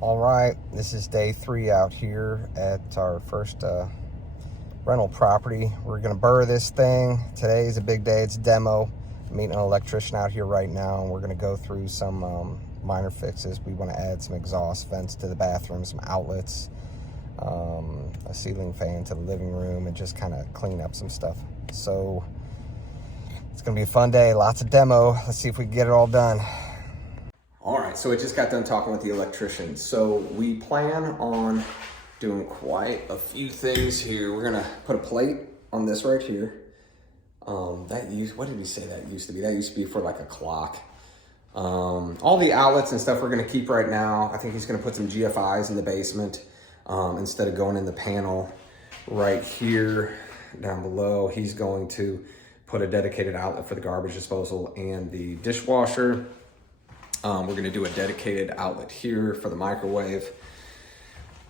All right, this is day 3 out here at our first rental property. We're gonna burr this thing. Today's a big day, it's demo. I'm meeting an electrician out here right now, and we're gonna go through some minor fixes. We wanna add some exhaust vents to the bathroom, some outlets, a ceiling fan to the living room, and just kind of clean up some stuff. So it's gonna be a fun day, lots of demo. Let's see if we can get it all done. All right, so I just got done talking with the electrician. So we plan on doing quite a few things here. We're gonna put a plate on this right here. What did he say that used to be? That used to be for like a clock. All the outlets and stuff we're gonna keep right now. I think he's gonna put some GFIs in the basement instead of going in the panel right here down below. He's going to put a dedicated outlet for the garbage disposal and the dishwasher. We're gonna do a dedicated outlet here for the microwave.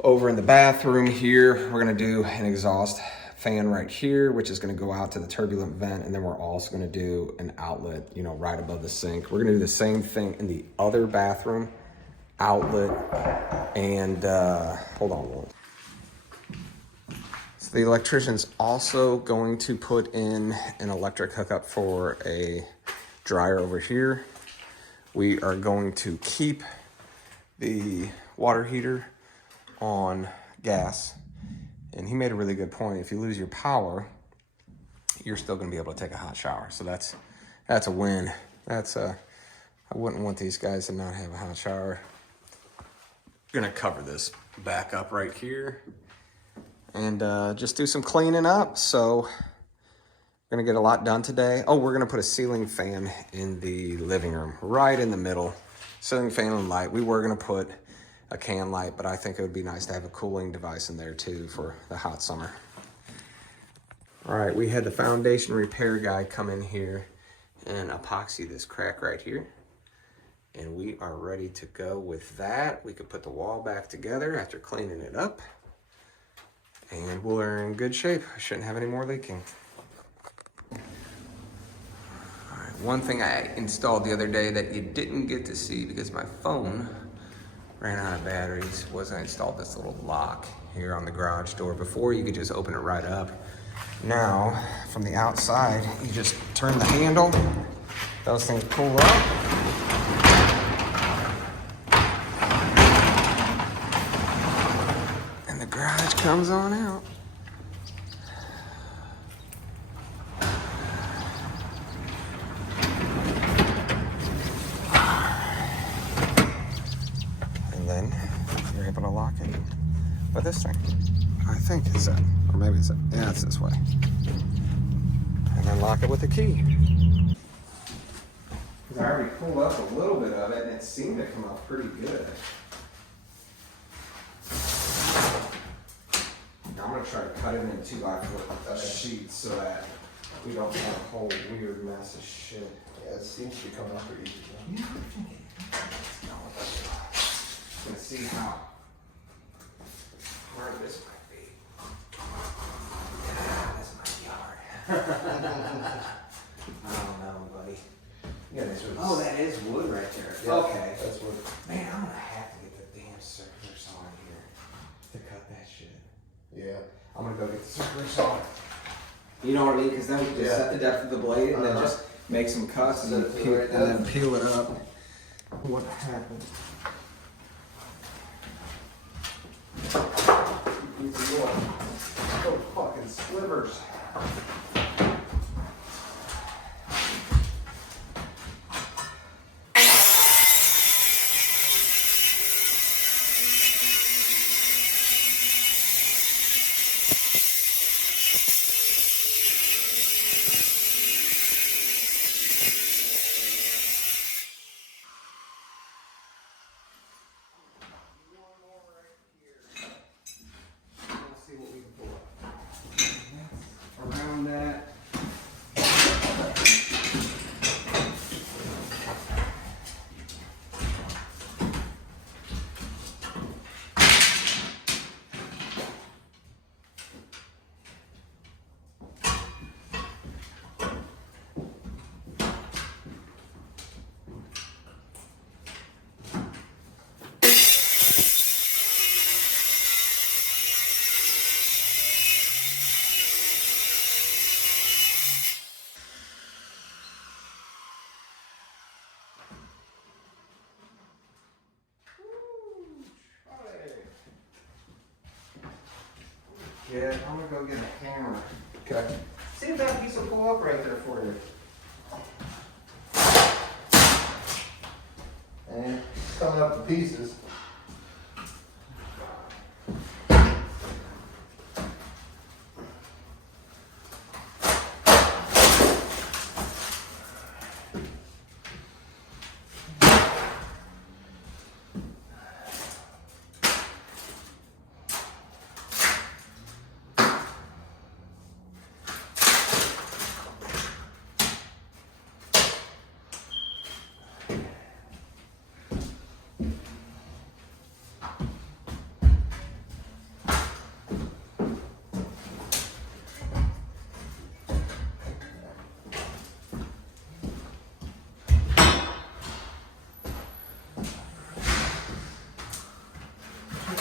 Over in the bathroom here, we're gonna do an exhaust fan right here, which is gonna go out to the turbulent vent, and then we're also gonna do an outlet, right above the sink. We're gonna do the same thing in the other bathroom, outlet, and hold on one. So the electrician's also going to put in an electric hookup for a dryer over here. We are going to keep the water heater on gas. And he made a really good point. If you lose your power, you're still gonna be able to take a hot shower. So that's a win. I wouldn't want these guys to not have a hot shower. We're gonna cover this back up right here and just do some cleaning up. So we're gonna get a lot done today. Oh, we're gonna put a ceiling fan in the living room, right in the middle. Ceiling fan and light. We were gonna put a can light, but I think it would be nice to have a cooling device in there too for the hot summer. All right, we had the foundation repair guy come in here and epoxy this crack right here. And we are ready to go with that. We could put the wall back together after cleaning it up. And we're in good shape. I shouldn't have any more leaking. One thing I installed the other day that you didn't get to see because my phone ran out of batteries was I installed this little lock here on the garage door. Before, you could just open it right up. Now, from the outside, you just turn the handle, those things pull up, and the garage comes on out. Then you're able to lock it with this thing. I think it's that, or maybe it's that. Yeah, it's this way. And then lock it with the key. Because I already pulled up a little bit of it, and it seemed to come out pretty good. Now I'm gonna try to cut it in 2x4 sheets so that we don't have a whole weird mess of shit. Yeah, it seems to be coming out pretty easy. Yeah, I think it is. Gonna see how hard this might be. Yeah, that's my yard. I don't know, buddy. Yeah, that's what Oh, that is wood right there. Yeah, Okay. that's what. Man, I'm gonna have to get the damn circular saw in here to cut that shit. Yeah. I'm gonna go get the circular saw. You know what I mean? Because then we can set the depth of the blade and then just make some cuts and then peel it up. What happened? These are so fucking slivers. Yeah, I'm gonna go get a hammer. Okay. See if that piece will pull up right there for you. And it's coming up to pieces.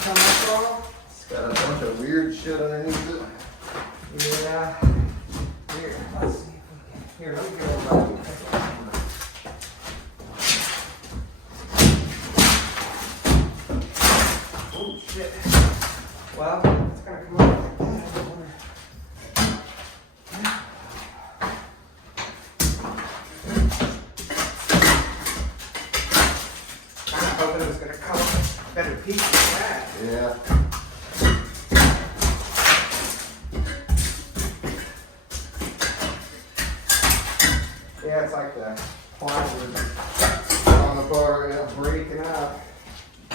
It's got a bunch of weird shit underneath it. Yeah. Here, let's see if we can. Here, let me get over here. Oh shit. Well, it's gonna come out like that. I wonder. Kind of hoping it was gonna come a better piece than that. Yeah. Yeah, it's like the plywood on the bar, yeah, breaking up. I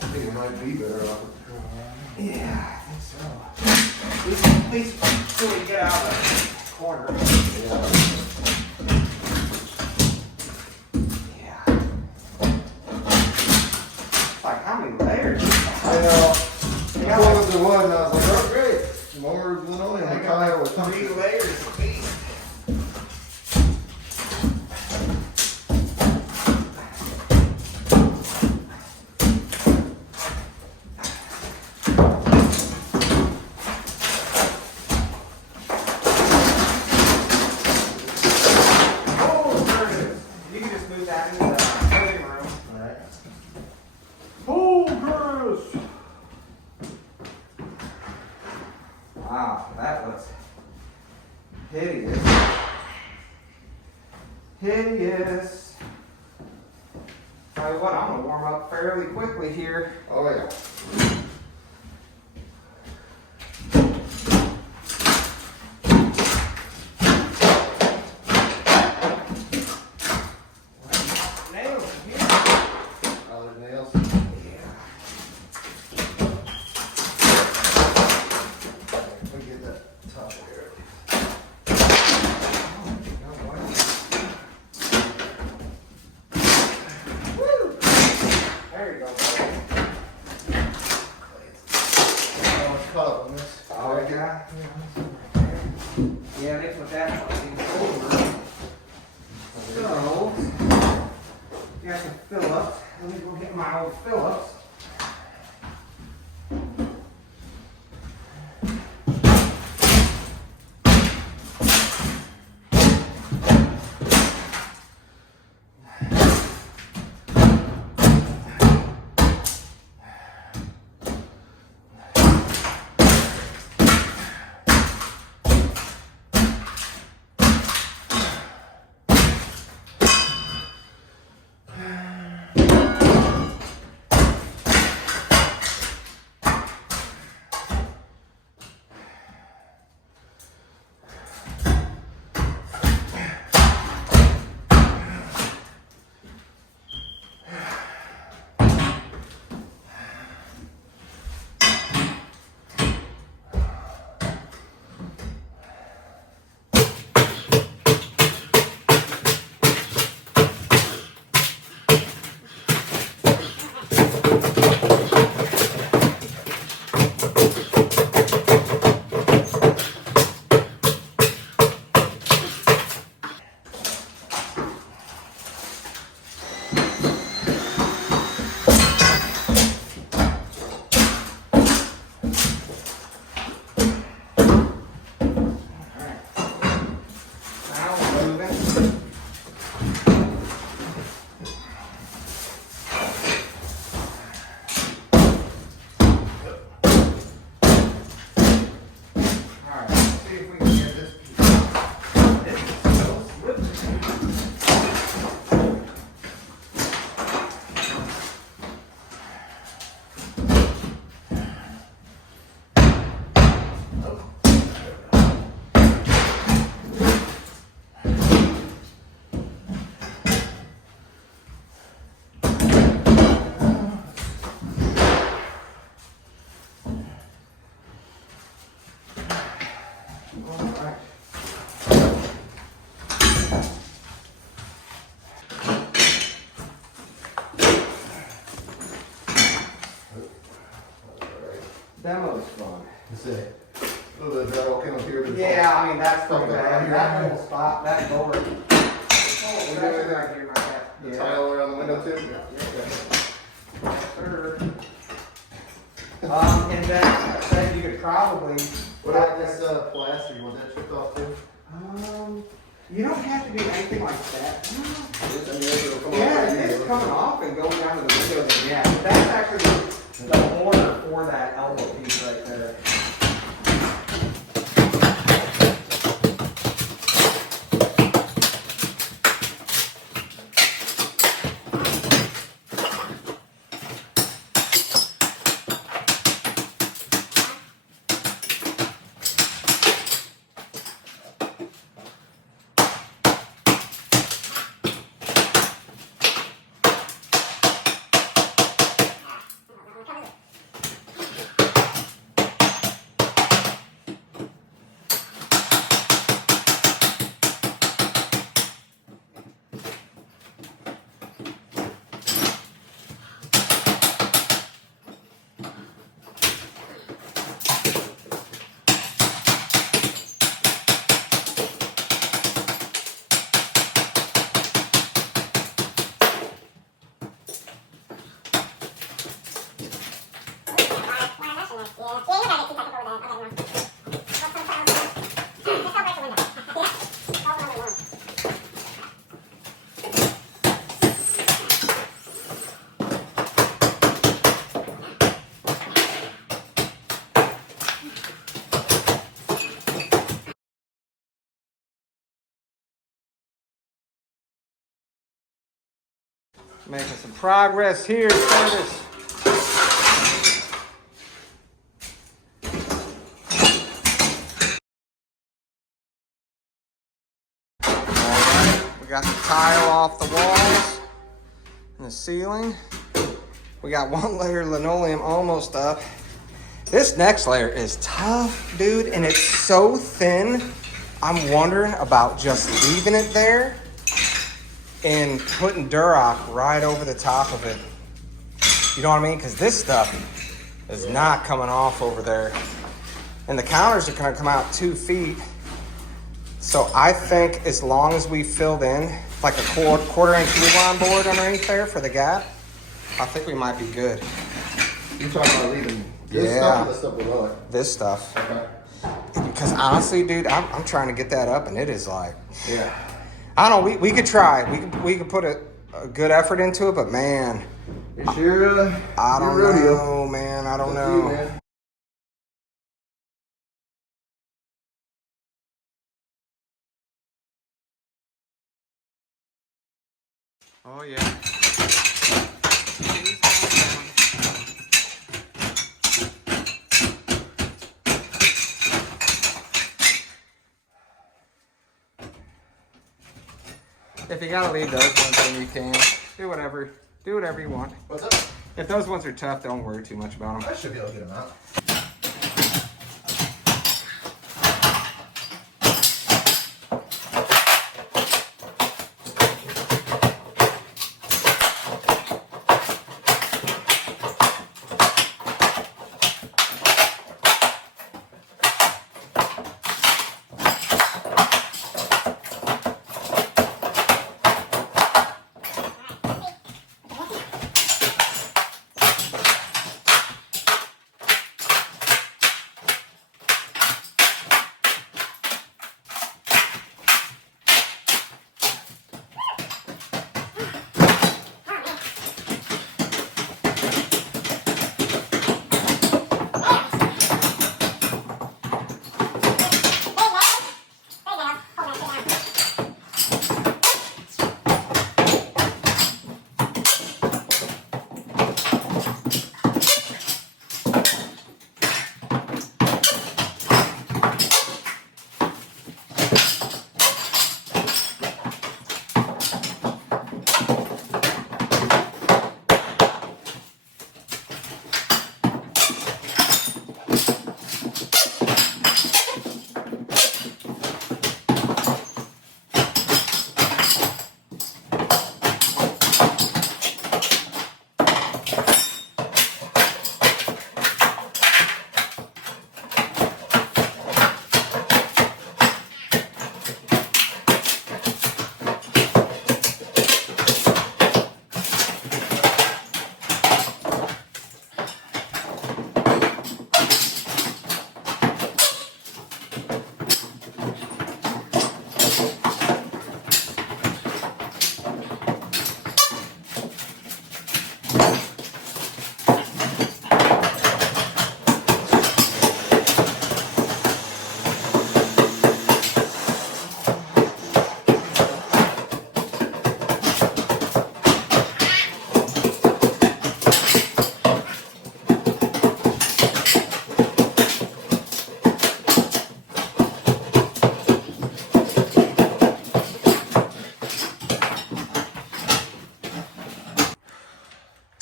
think it might be better off. Yeah, I think so. At least until we get out of the corner. Yeah. Yeah. It's like, how many layers? I know. I pulled the wood and I was like, oh great. More linoleum I and got tile like with 3 layers of meat. Wow, that was hideous. Hideous. Tell you what, I'm gonna warm up fairly quickly here. Oh yeah. Nails here. Oh, there's nails. Yeah. Let me get that top here. Woo! There you go, buddy. Oh, it's caught up on this. Oh, yeah. Yeah, they put that fucking over. So, you got some Phillips. Let me go get my old Phillips. Demo's fun. That's it. A little bit of that all came up here. Yeah, I mean, that's pretty Something bad. right That here. whole spot, that door. Oh, You do anything? right here, right there. The tile around the window too? Yes, sir. And then I said you could probably. What about this plaster? You want that chipped off too? You don't have to do anything like that. It'll come off Yeah, right it's here. coming off and going down to the windows. Yeah, but that's actually the corner for that elbow piece right there. Making some progress here, Curtis. Alright, we got the tile off the walls and the ceiling. We got one layer of linoleum almost up. This next layer is tough, dude, and it's so thin. I'm wondering about just leaving it there and putting Durock right over the top of it. You know what I mean? Because this stuff is not coming off over there. And the counters are gonna come out 2 feet. So I think as long as we filled in like a quarter-inch Rulon board underneath there for the gap, I think we might be good. You talking about leaving this Yeah. stuff or the stuff below it? This stuff. Okay. Because honestly, dude, I'm trying to get that up and it is like, Yeah. I don't know, we could try. We could put a good effort into it, but man, It's your, I don't your rodeo. know, man. I don't It's up to you, know. man. Oh yeah. If you gotta leave those ones, then you can. Do whatever you want. What's up? If those ones are tough, don't worry too much about them. I should be able to get them out.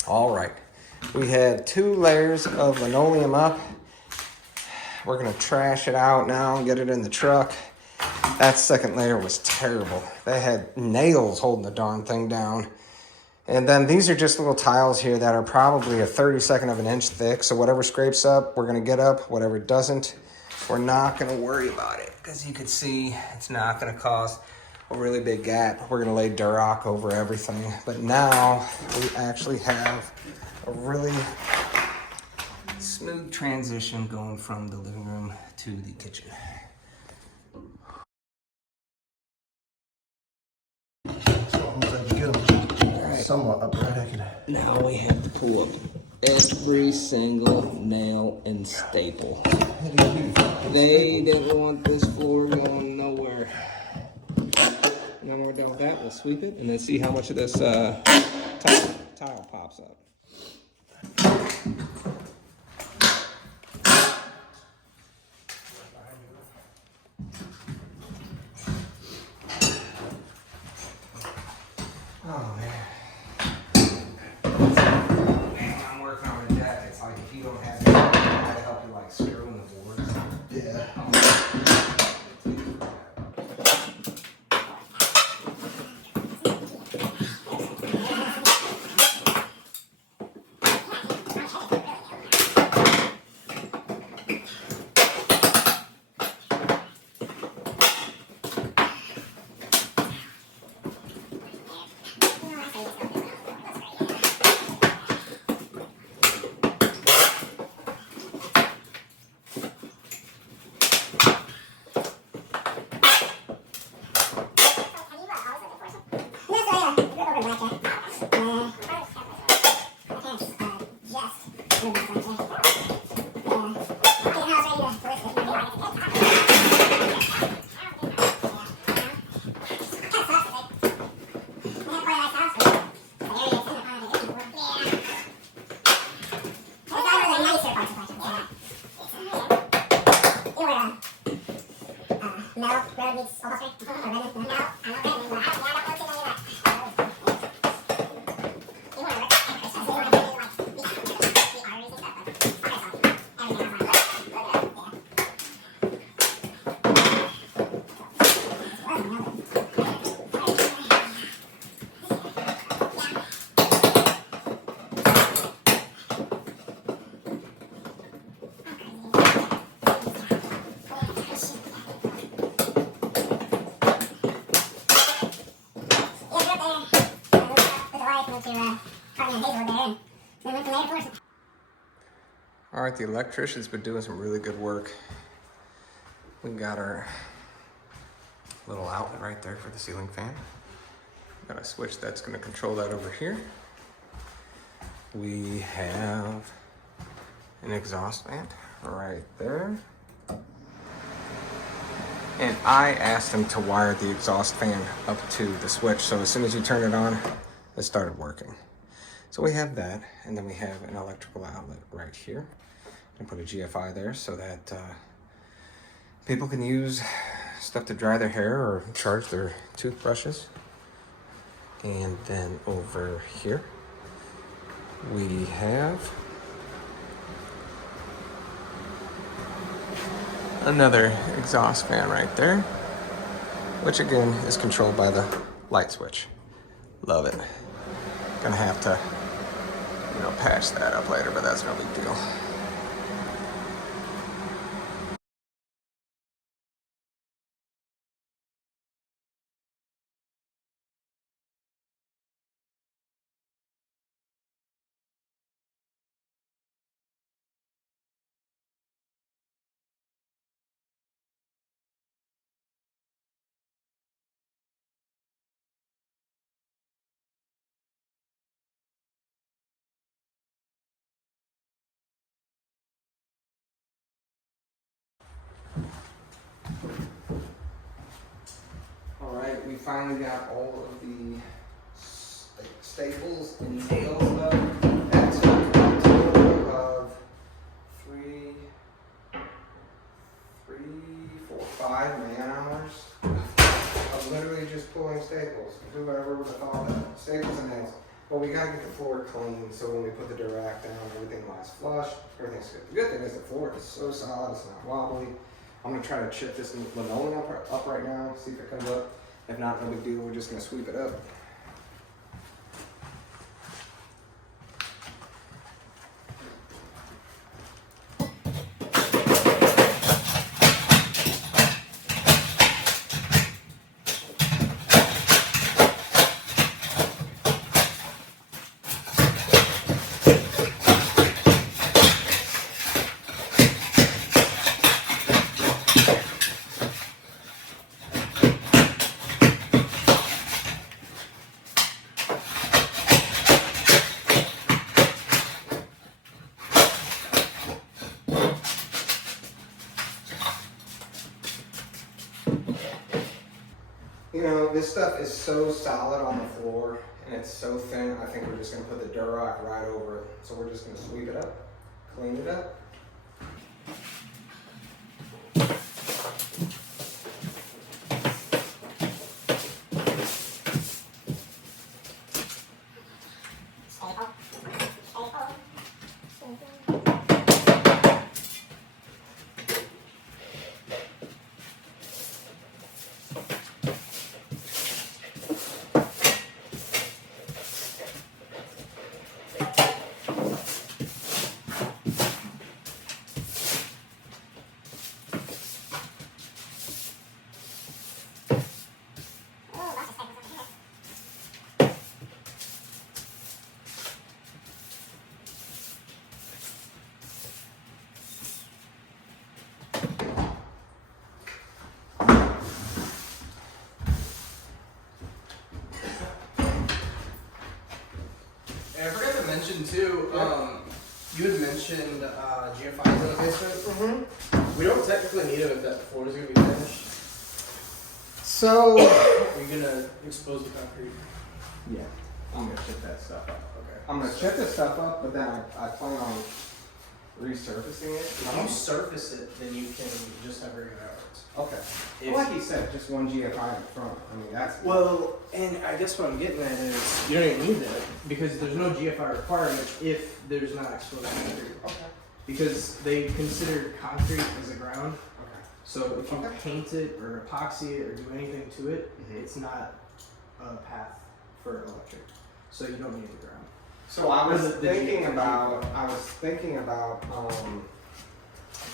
All right, we had 2 layers of linoleum up. We're gonna trash it out now and get it in the truck. That second layer was terrible. They had nails holding the darn thing down. And then these are just little tiles here that are probably a 32nd of an inch thick. So whatever scrapes up, we're gonna get up. Whatever doesn't, we're not gonna worry about it. Because you can see it's not gonna cause a really big gap. We're gonna lay Durock over everything. But now we actually have a really smooth transition going from the living room to the kitchen. So almost like to get them somewhat upright. I can. Now we have to pull up every single nail and staple. They didn't want this floor going nowhere. Now we're done with that, we'll sweep it and then see how much of this tile pops up. Oh man. I'm working on a deck. It's like if you don't have anything, I gotta help you like screw in the boards. Yeah. All right, the electrician's been doing some really good work. We got our little outlet right there for the ceiling fan. Got a switch that's gonna control that over here. We have an exhaust vent right there. And I asked him to wire the exhaust fan up to the switch, so as soon as you turn it on, it started working. So we have that, and then we have an electrical outlet right here. And put a GFI there so that people can use stuff to dry their hair or charge their toothbrushes. And then over here, we have another exhaust fan right there, which again is controlled by the light switch. Love it. Gonna have to, patch that up later, but that's no big deal. All right, we finally got all of the staples and nails up. That took we're clean, so when we put the Durac down, everything lies flush, everything's good. The good thing is the floor is so solid, it's not wobbly. I'm gonna try to chip this linoleum up right now, see if it comes up. If not, no big deal, we're just gonna sweep it up. You know, this stuff is so solid on the floor and it's so thin, I think we're just gonna put the Durac right over it. So we're just gonna sweep it up, clean it up. I forgot to mention too, you had mentioned GFIs in the basement. We don't technically need them if that floor is going to be finished. So, Are you going to expose the concrete? yeah, I'm gonna chip that stuff up. Okay. I'm gonna chip this stuff up, but then I plan on resurfacing it. If you surface it, then you can just have regular hours. Okay. If- Well, like you said, just one GFI in front. I mean, that's Well, and I guess what I'm getting at is you don't even need that because there's no GFI requirement if there's not exposed concrete. okay. Because they consider concrete as a ground. Okay. So if you Okay. paint it or epoxy it or do anything to it, Mhm. it's not a path for electric. So you don't need the ground. So I was The thinking G- about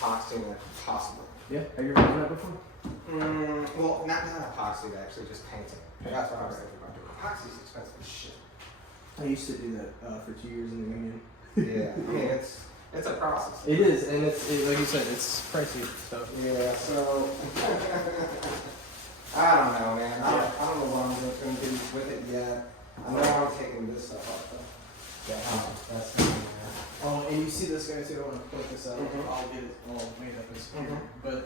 epoxying it possibly. Yeah, have you ever done that before? Well, not epoxy, actually, just painting. That's what I was thinking about doing. Epoxy's expensive as shit. I used to do that for 2 years in the union. Yeah, I mean it's a process. It is, and like you said, it's pricey. So Yeah, so I don't know, man. I don't know what I'm going to do with it yet. I know I'm taking this stuff off though. Yeah, that's and you see this guy too. I want to point this out. Mhm. I'll get it all made up in secure. Mhm. But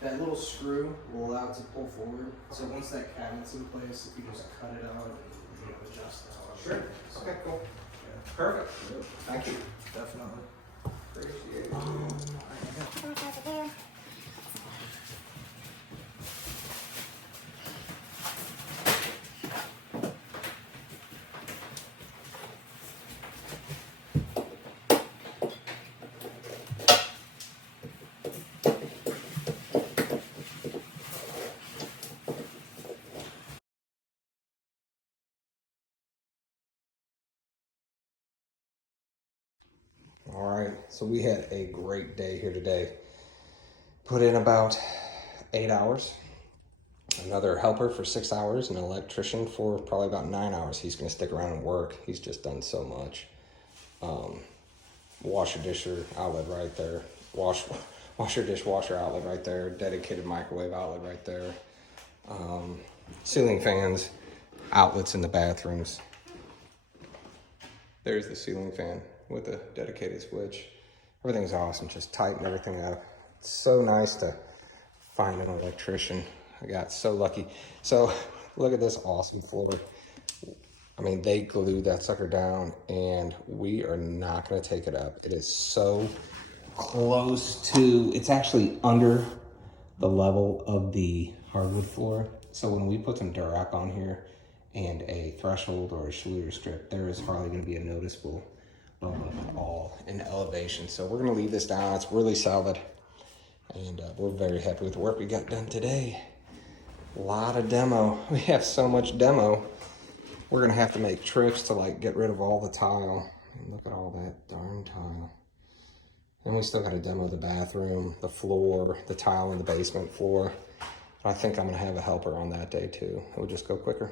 that little screw will allow it to pull forward. So once that cabinet's in place, if you just cut it out and adjust it all. Sure. So, Okay, cool. yeah, Perfect. Thank you. definitely. Appreciate it. All right, so we had a great day here today. Put in about 8 hours. Another helper for 6 hours, an electrician for probably about 9 hours. He's gonna stick around and work. He's just done so much. Washer disher outlet right there. Washer dishwasher outlet right there. Dedicated microwave outlet right there. Ceiling fans, outlets in the bathrooms. There's the ceiling fan with a dedicated switch. Everything's awesome, just tighten everything up. It's so nice to find an electrician. I got so lucky. So look at this awesome floor. I mean, they glued that sucker down and we are not gonna take it up. It is so close to, it's actually under the level of the hardwood floor. So when we put some Durac on here and a threshold or a Schluter strip, there is hardly going to be a noticeable bump up at all in elevation. So we're going to leave this down. It's really solid, and we're very happy with the work we got done today. A lot of demo. We have so much demo. We're going to have to make trips to like get rid of all the tile. And look at all that darn tile. And we still got to demo the bathroom, the floor, the tile in the basement floor. I think I'm going to have a helper on that day too. It will just go quicker.